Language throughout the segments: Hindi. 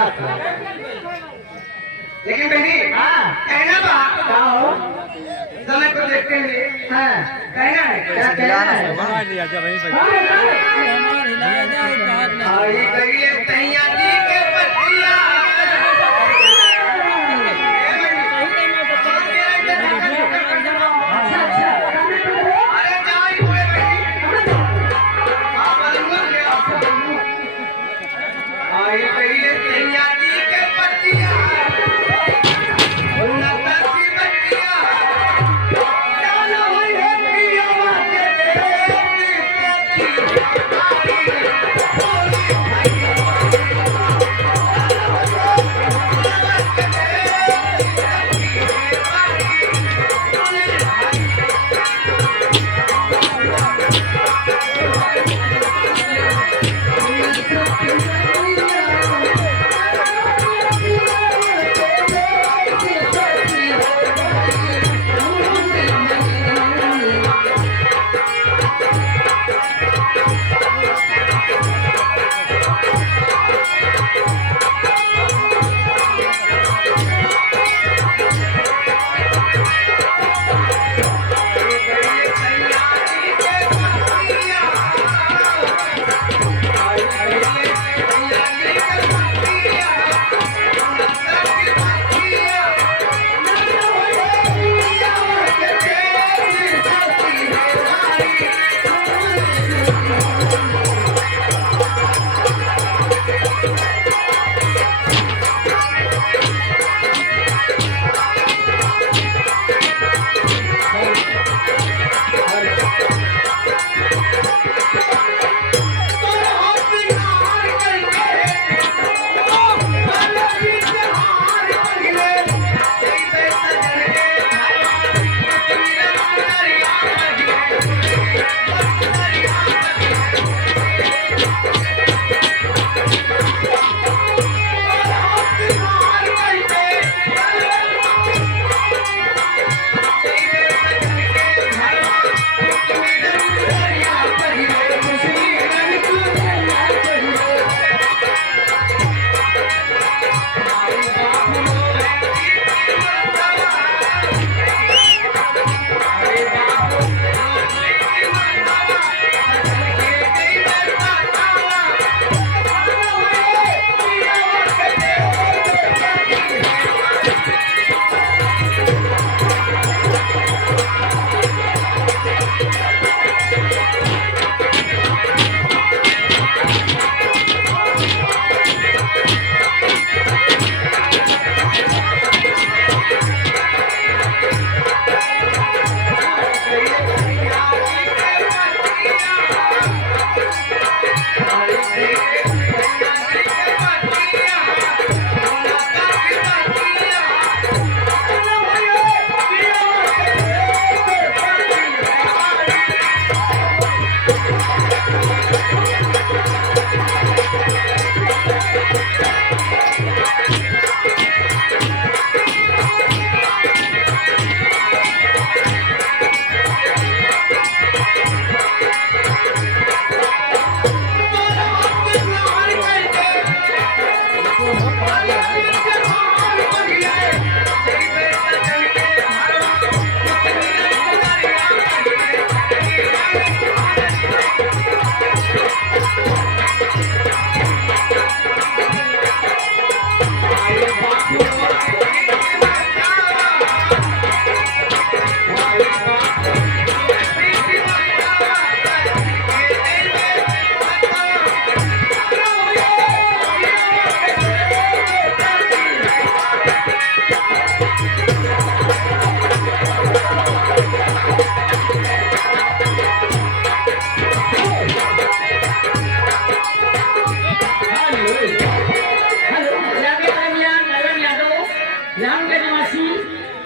लेकिन बहनी कहना समय को देखते हुए कहना है क्या कहना है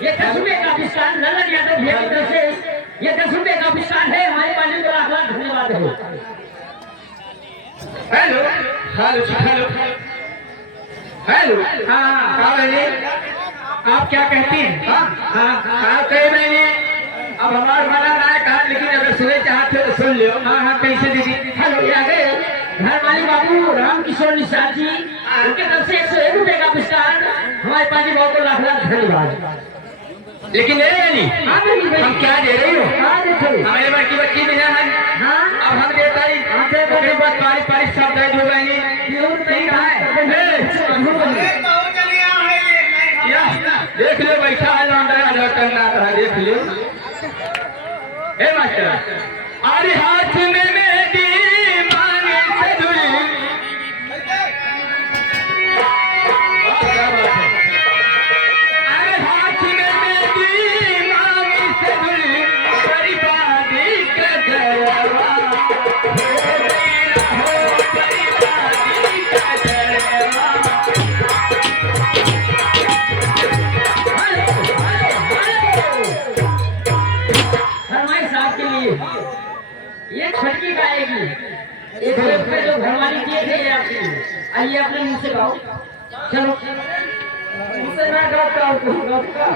ये 10 रुपए का पुरस्कार ललन यादव भैया की तरफ से ये 10 रुपए का पुरस्कार है। हमारे मालिक को लाख लाख धन्यवाद है। हेलो हेलो हेलो हेलो हाँ आप क्या कहती हैं? हाँ कहे मैंने अब हमारा वाला ना कहा, लेकिन अगर सुने चाहते तो सुन लो। हाँ कैसे दीदी? हेलो, ये आ गए घर मालिक बाबू राम किशोर निषाद जी, उनके तरफ से हमारे पानी बहुत को लाख लाख धन्यवाद। लेकिन ये नहीं हाँ नहीं भाई, हम क्या दे रही हो हाँ देखो, हमारे बच्ची बच्ची बिना है हाँ अब हम देता ही ओकरे बाद पारिश पारिश सब दे दो बहनी प्योर नहीं क्या है, देख लो बैठा है लौंडा अलग करना रहा देख लो हे मास्टर अरे हाथ में मेहंदी मांगे से जुड़ी अरे हाथ में मेहंदी मांगे से जुड़ी बर्बादी के गरबा हो बर्बादी के गरबा फरमाइश आपके लिए ये छटकी गाएगी, एक रुपये जो घरवाली दिए थे ये आपके लिए। आइए अपने मुंह से गाओ, चलो मुझसे ना गाता हूँ तुम गाता।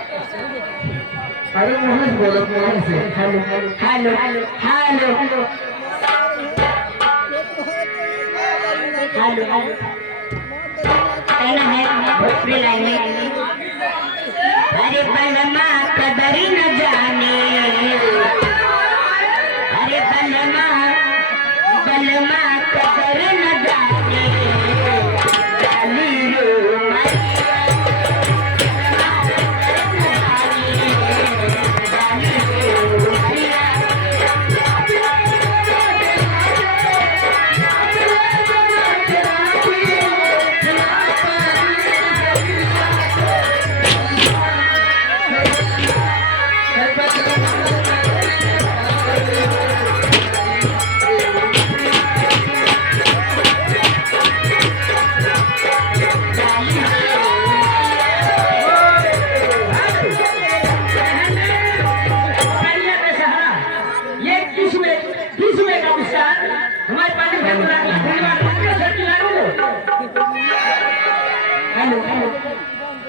अरे मोहन बोलो मोहन से hello hello hello hello hello hello कहना है भोजपुरी लाइन में, अरे बलमा कदरी न जाने, अरे बलमा बलमा कदरी न जाने, डाली रो मैया, डाली रो मैया।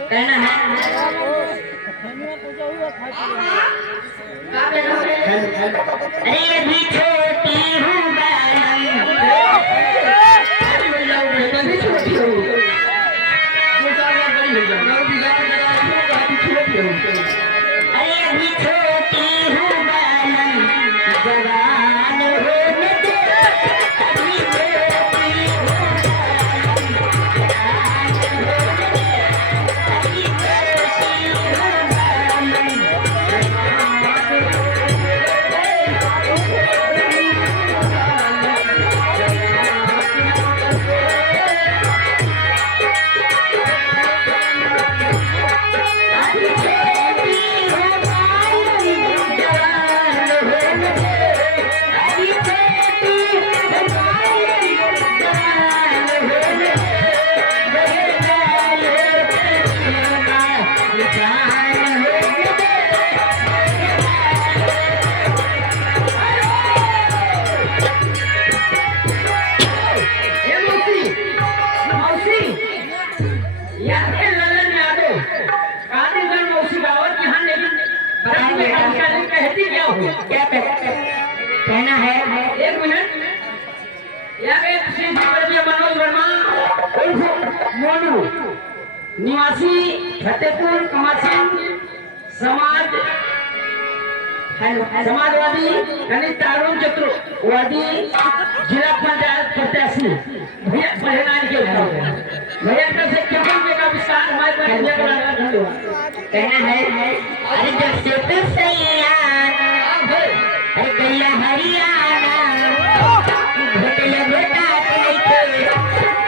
कहना है अरे अभी छोटी हूँ अरे अभी छोटी हूँ बालम, जवान होने दे, अभी छोटी हूँ बालम, जवान होने दे, अभी छोटी हूँ बालम, कहना है एक मिनट, श्री मनोज वर्मा मोनू निवासी फतेहपुर कमासिन समाजवादी गणित तारुण चतुर्वेदी जिला पंचायत प्रत्याशी भैया पहनान के भैया से केवल में का विस्तार हमारे पास धन्यवाद। कहना है अरे जब से तो सैया अरे गैया हरियाणा घोटल घोटा के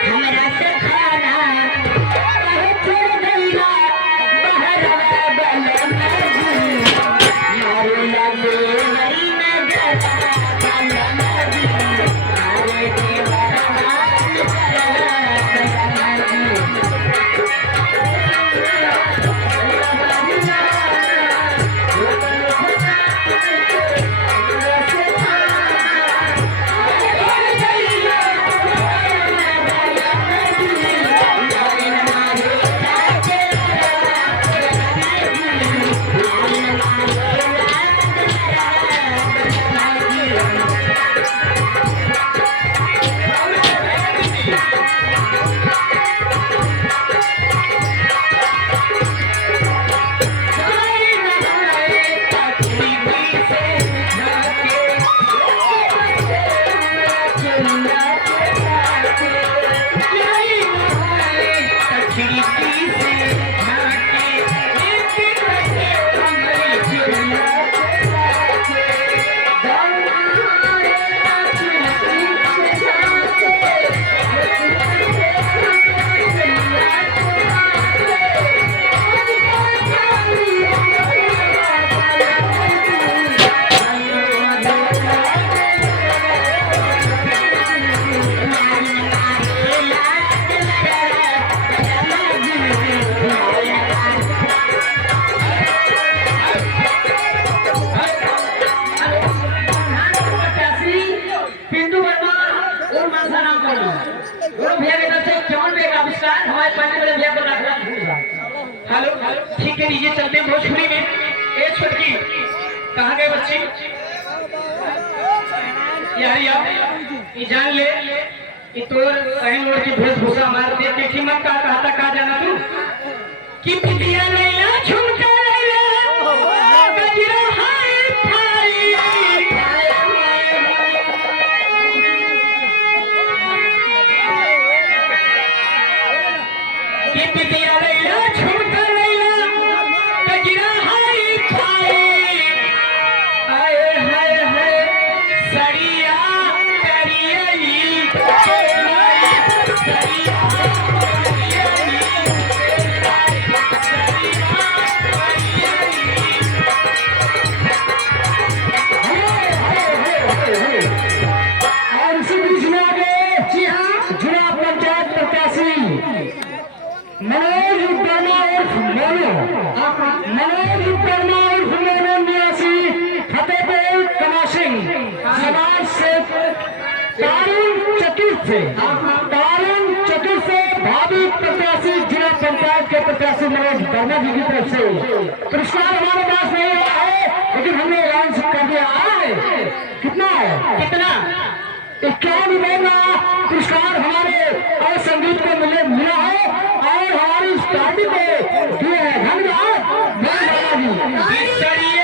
हमरा से खाना कहे छोड़ गईला बहरवा बलमा जी, मारे लगे मरी न गता बलमा जी, मारे देवरवा बलमा जी। करने वाले भैया को लाख लाख धन्यवाद। हेलो, ठीक है, नीचे चलते हैं भोजपुरी में। ए छोटकी, कहाँ गए बच्ची? यार ये जान ले कि तोर कहीं और की वेशभूषा हमारे देख के कीमत का कहता का जाना तू कि पिटिया लैला झुमका लैला गजरा हाय भाई कि पिटिया लैला झुमका लैला गजरा हाय भाई हाय हाय हाय सड़िया करियई सड़िया और इसी बीच में आगे जी हाँ जिला पंचायत प्रत्याशी मनोज वर्मा उर्फ मोनू मनोज वर्मा उर्फ मोनू निवासी फतेहपुर कमासिंग समाज से तारुण चतुर्थ से भावी प्रत्याशी जिला पंचायत के प्रत्याशी मनोज वर्मा जी की तरफ से पुरस्कार हमारे पास नहीं आया है, लेकिन हमने ऐलान कर दिया है। कितना है? कितना 51 का पुरस्कार हमारे और संगीत को मिला है और हमारी इस पार्टी को दिए हैं। धन्यवाद।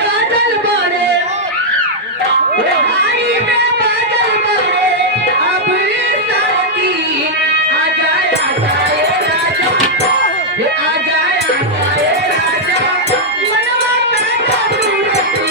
बादल बड़े हारी में बादल बड़े अब सर्दी आ जाए राजा आ जाए राजा मनवा पैदा दूरती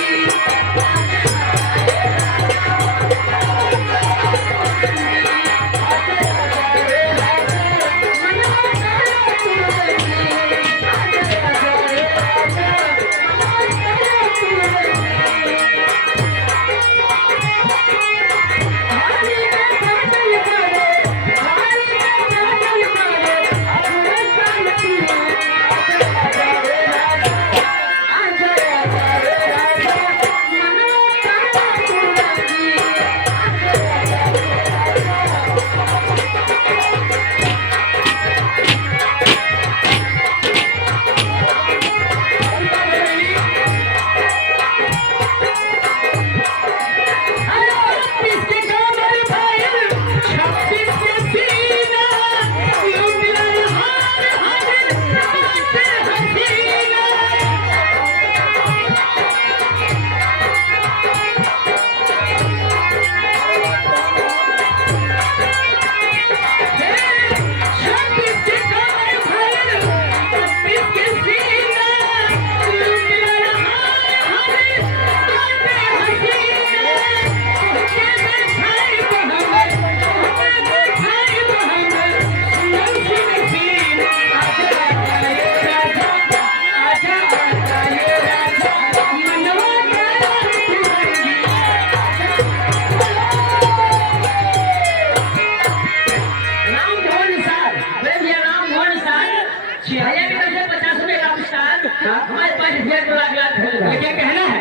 हमारे पास भैया को लाख लाख धन्यवाद। क्या कहना है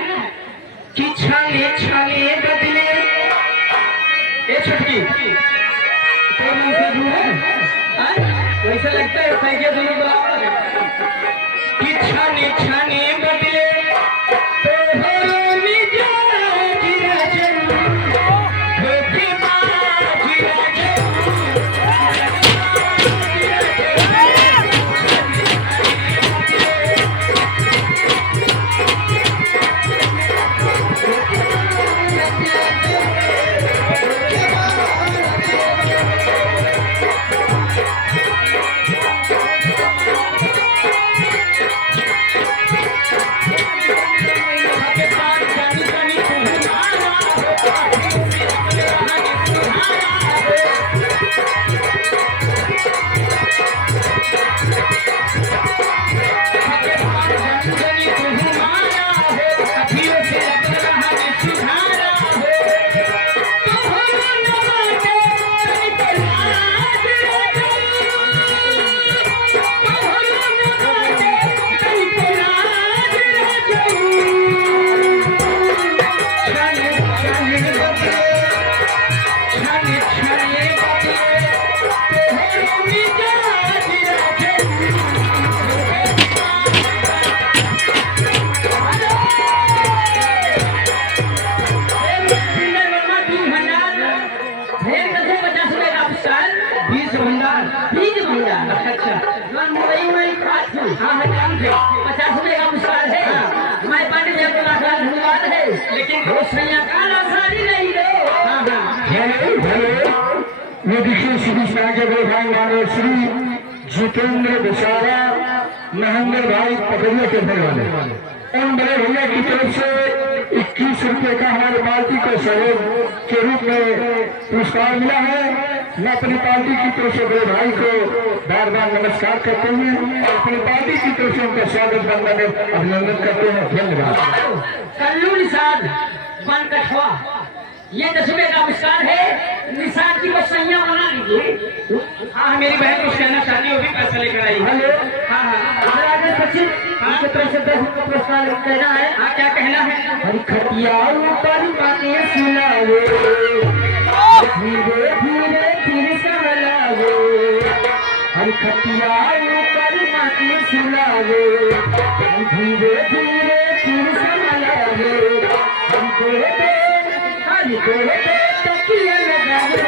कि छाले छाले बदले ए छुटकी तो मन से दूर है वैसा लगता है साइकिल दोनों बराबर है कि छाले छाले बदले तो हो मिजाज राजन हो दिमाग राजन हाँ है काम थे 50 रुपए का पुरस्कार है मैं पांडे जी को लाख लाख धन्यवाद है लेकिन वो सैया काला साड़ी नहीं दो हाँ हाँ हेलो ये देखिए श्री के भाई मानो श्री जितेंद्र विशारा महेंद्र भाई पकड़िया के घर वाले उन बड़े भैया की तरफ से 21 रुपए का हमारी पार्टी को सहयोग के रूप में पुरस्कार मिला है। मैं अपनी पार्टी की तरफ से बड़े भाई को बार बार नमस्कार करते हैं और अपनी पार्टी की तरफ से उनका स्वागत बंदन में अभिनंदन करते हैं। धन्यवाद। कल्लू निषाद वन कठवा ये 10 रुपए का पुरस्कार है निषाद की को सैया बना लीजिए। हाँ मेरी बहन कुछ कहना चाहती है वो भी पैसा लेकर आई है। हेलो हाँ हाँ राजेश सचिन आपकी तरफ से 10 रुपए का पुरस्कार कहना है। हाँ क्या कहना है? हरी खटिया ऊपर माने सुनावे धीरे धीरे फिर संभलावे हरी खटिया ऊपर माने सुनावे धीरे धीरे फिर संभलावे हमको तकिया लगावे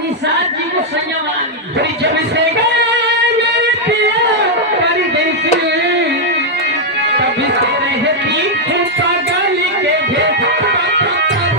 निषाद जी को सैया बना लीजिए। बड़ी जब से तभी से रहती हूँ पागल के भेद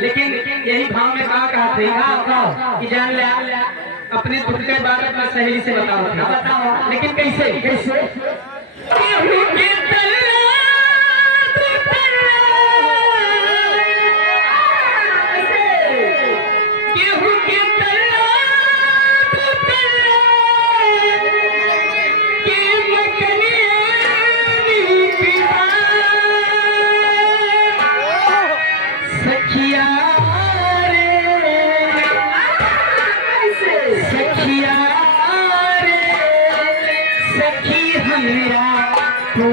लेकिन यही भाव में कहा थी कि जान ले अपने दुख के बारे में सहेली से बताओ लेकिन कैसे कैसे तू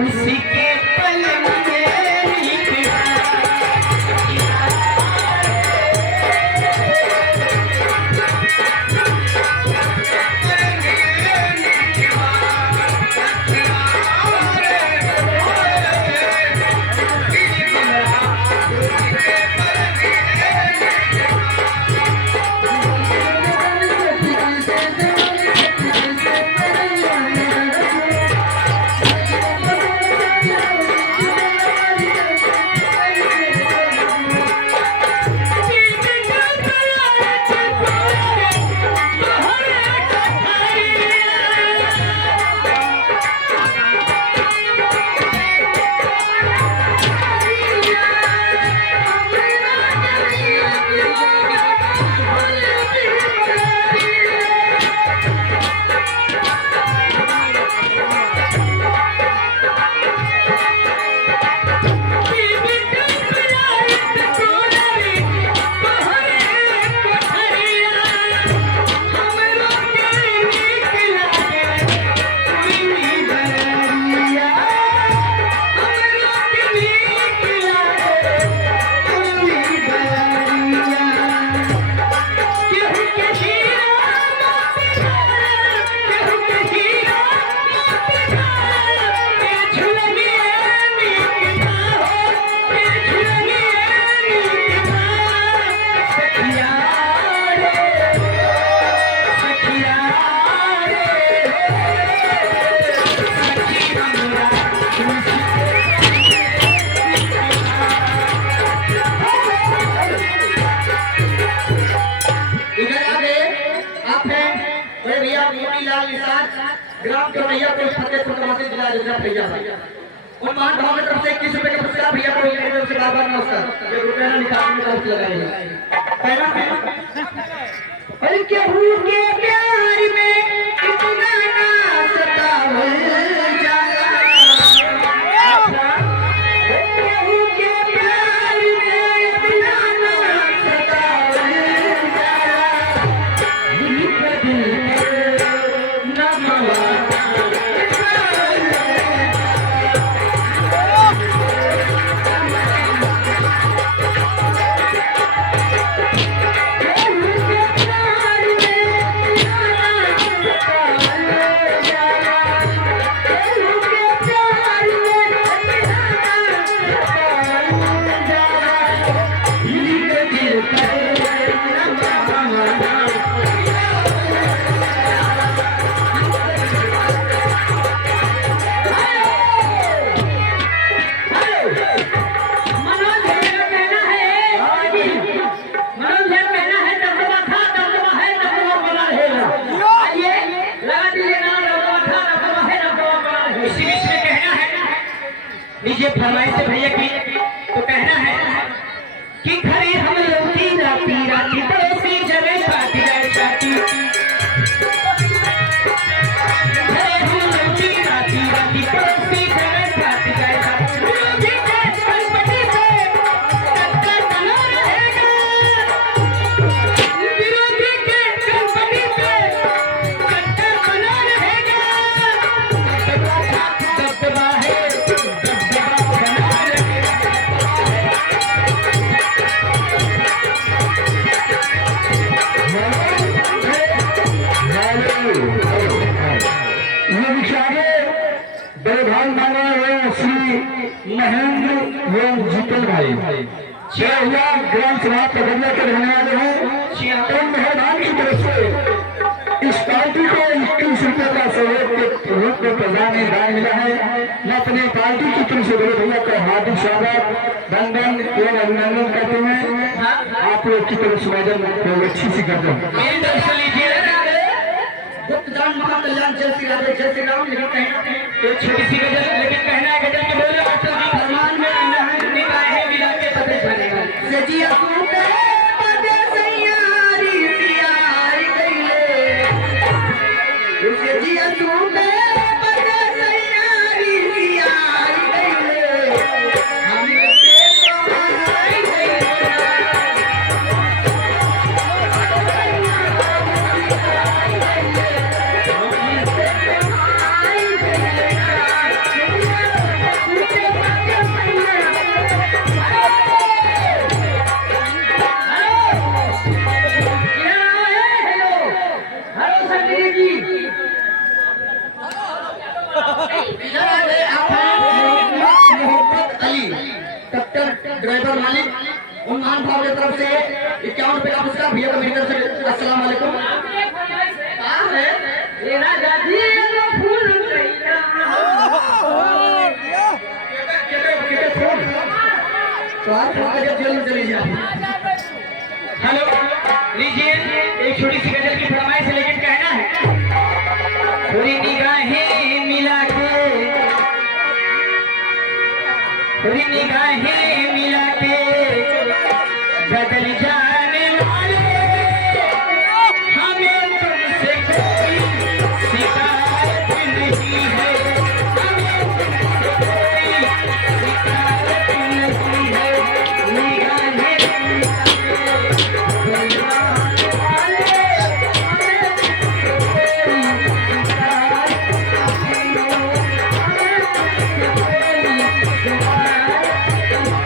भैया मोतीलाल निषाद ग्राम चौरैया को फतेहपुर कमासी जिला योजना भैया उन्मान भाव की तरफ से 21 रुपए का पुरस्कार भैया को मेरी तरफ से बार-बार नमस्कार। ये रुपया निकाल में तरफ लगाएंगे पहला अरे क्या भूखे प्यार में इतना ना सतावल जाना भूखे प्यार में इतना ना सतावल लीजिए फरमाइश से भैया की तो कहना है कि घरे हम लोग राती राती पड़ोसी जले पाती जाती घरे हम लोग राती राती पड़ोसी जले पाती जाती गणपति से टक्कर बना रहेगा विरोधी के गणपति से टक्कर बना रहेगा दबदबा है महेंद्र एवं जीतन भाई 6000 ग्राम सभा पकड़ने के रहने वाले हैं और मेहमान की तरफ से इस पार्टी को 21 रुपए का सहयोग के रूप में प्रदान मिला है। मैं अपने पार्टी की तरफ से बड़े भैया का हार्दिक स्वागत धन्यवाद एवं अभिनंदन करते हैं। आप लोग की तरफ से को अच्छी सी करते हैं। गुप्तदान महाकल्याण जय श्री राम लेकिन कहना एक छोटी सी गजल लेकिन कहना है गजल के बोले फरमान में कहना है निगाहें मिला के पते चलेगा सजिया सूते पते सैयारी सियारी गईले सजिया सूते पते सैयारी सियारी गईले हम से कमाई गईले ड्राइवर मालिक उन्मान भाव की तरफ से 51 रुपए का पुरस्कार भैया को मेरी तरफ से अस्सलाम वालेकुम। कहाँ है तेरा गाजी वो फूल तो आप जल्दी चली जाए। हेलो लीजिए एक छोटी सी गजल की फरमाइश है लेकिन कहना है थोड़ी निगाहें मिला के थोड़ी निगाहें मिला के बदल जाने वाले हमें तुमसे कोई शिकायत नहीं है हमें तुमसे कोई शिकायत नहीं है निगाहें मिला के बदल जाने वाले हमें तुमसे कोई शिकायत नहीं है हमें तुमसे कोई शिकायत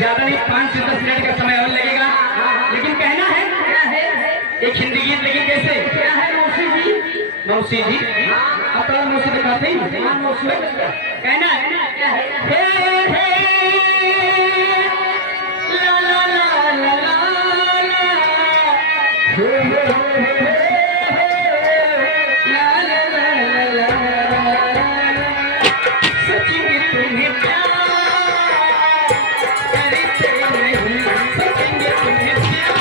ज्यादा नहीं 5 से 10 मिनट का समय और लगेगा, लेकिन कहना है क्या है? एक हिंदी गीत, लेकिन कैसे? क्या है मौसी जी? मौसी जी अब तो मौसी दिखाते ही हाँ, मौसी कहना है क्या है? हे हे ला ला ला ला ला ला हे हे ला ला ला ला ला सचिन तुम्हें प्यार करते नहीं, सचिन तुम्हें प्यार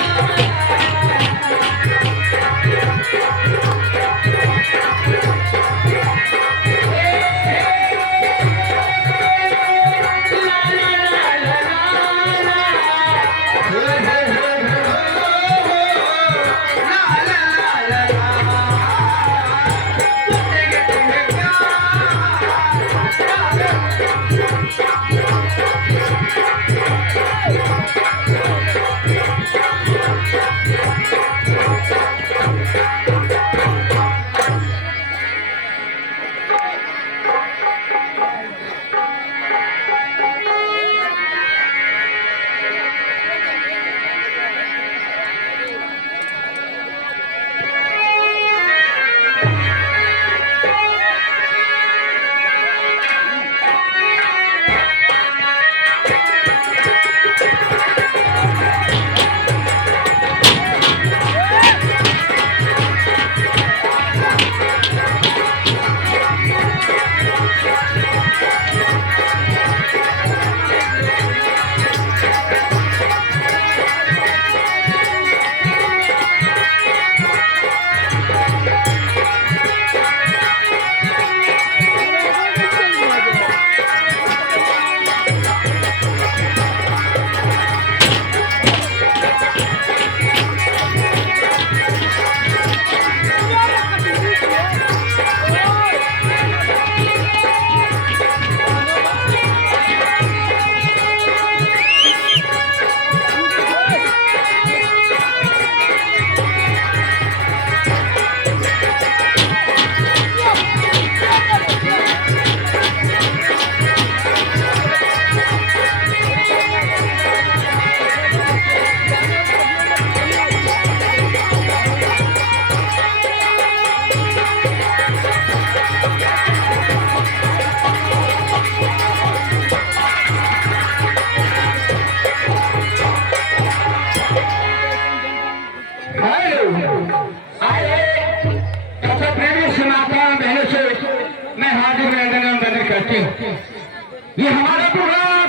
ये हमारा प्रोग्राम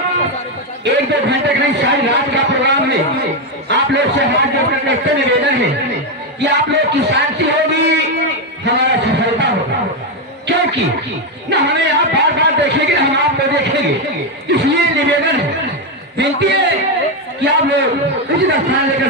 1-2 घंटे का नहीं, सारी रात का प्रोग्राम है। आप लोग से हाथ जोड़कर कहते निवेदन है कि आप लोग की शांति होगी, हमारा सफलता होगा, क्योंकि न हमें यहाँ बार बार देखेंगे, हम आपको देखेंगे, इसलिए निवेदन है, विनती है कि आप लोग उचित स्थान लेकर